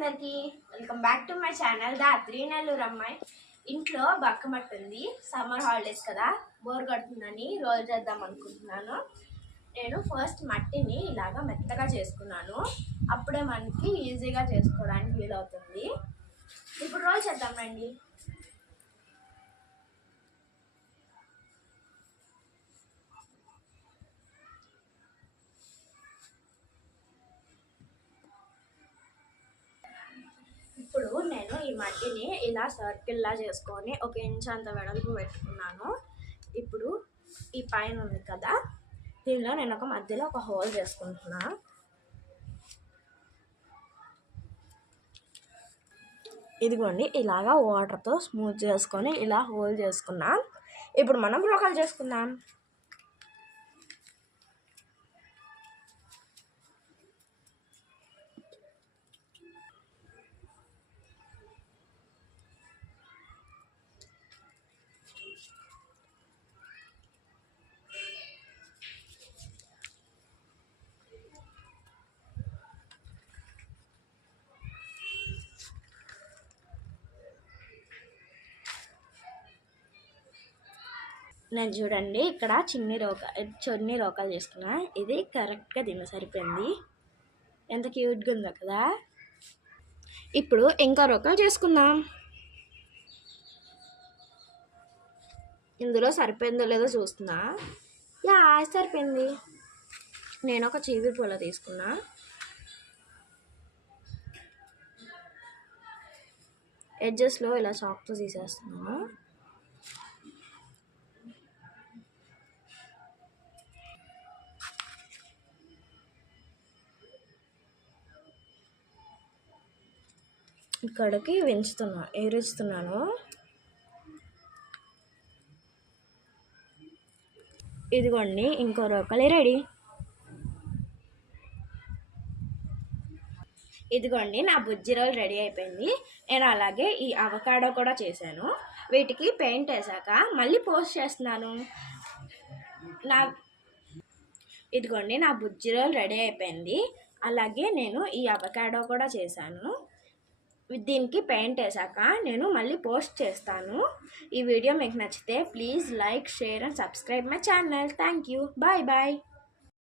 అందరికీ welcome back to my channel Dhatri Nellore అమ్మాయి. ఇంట్లో బక్కమట్టి ఉంది. సమ్మర్ హాలిడేస్ కదా. బోర్ కొడుతుందని రోల్ చేద్దాం అనుకుంటున్నాను. నేను ఫస్ట్ మట్టిని ఇలాగా మెత్తగా చేసుకున్నాను. అప్పుడే మనకి ఈజీగా చేసుకోవడానికి వీలవుతుంది. ఇప్పుడు రోల్ చేద్దాం రండి. ఇప్పుడు నేను ఈ మట్టిని ఇలా సర్కిల్లా చేసుకొని ఒక ఇంచ్ అంత వెడల్పు పెట్టుకున్నాను. ఇప్పుడు ఈ పైన ఉంది కదా దీనిలో నేను ఒక మధ్యలో ఒక హోల్ చేసుకుంటున్నా. ఇదిగోండి ఇలాగా వాటర్తో స్మూత్ చేసుకొని ఇలా హోల్ చేసుకున్నాం. ఇప్పుడు మనం రోకలు చేసుకుందాం. నేను చూడండి ఇక్కడ చిన్ని రోక చిన్ని రోకాలు చేసుకున్నా ఇది కరెక్ట్గా దీన్ని సరిపోయింది. ఎంత క్యూట్గా ఉందో కదా. ఇప్పుడు ఇంకా రోకలు చేసుకుందాం. ఇందులో సరిపోయిందో లేదో చూస్తున్నా. యా సరిపోయింది. నేను ఒక చీవి పూల తీసుకున్నా. ఎడ్జెస్లో ఇలా చాక్తో తీసేస్తున్నాను ఇక్కడికి పెంచుతున్నా ఏరుస్తున్నాను. ఇదిగోండి ఇంకో రోకలి రెడీ. ఇదిగోండి నా బుజ్జి రోల్ రెడీ అయిపోయింది. నేను అలాగే ఈ అవకాడో కూడా చేశాను. వీటికి పెయింట్ వేసాక మళ్ళీ పోస్ట్ చేస్తున్నాను. నా ఇదిగోండి నా బుజ్జి రోల్ రెడీ అయిపోయింది. అలాగే నేను ఈ అవకాడో కూడా చేశాను. దీనికి పెయింట్ వేసాక నేను మళ్ళీ పోస్ట్ చేస్తాను. ఈ వీడియో మీకు నచ్చితే please like share and subscribe my channel. Thank you. Bye bye.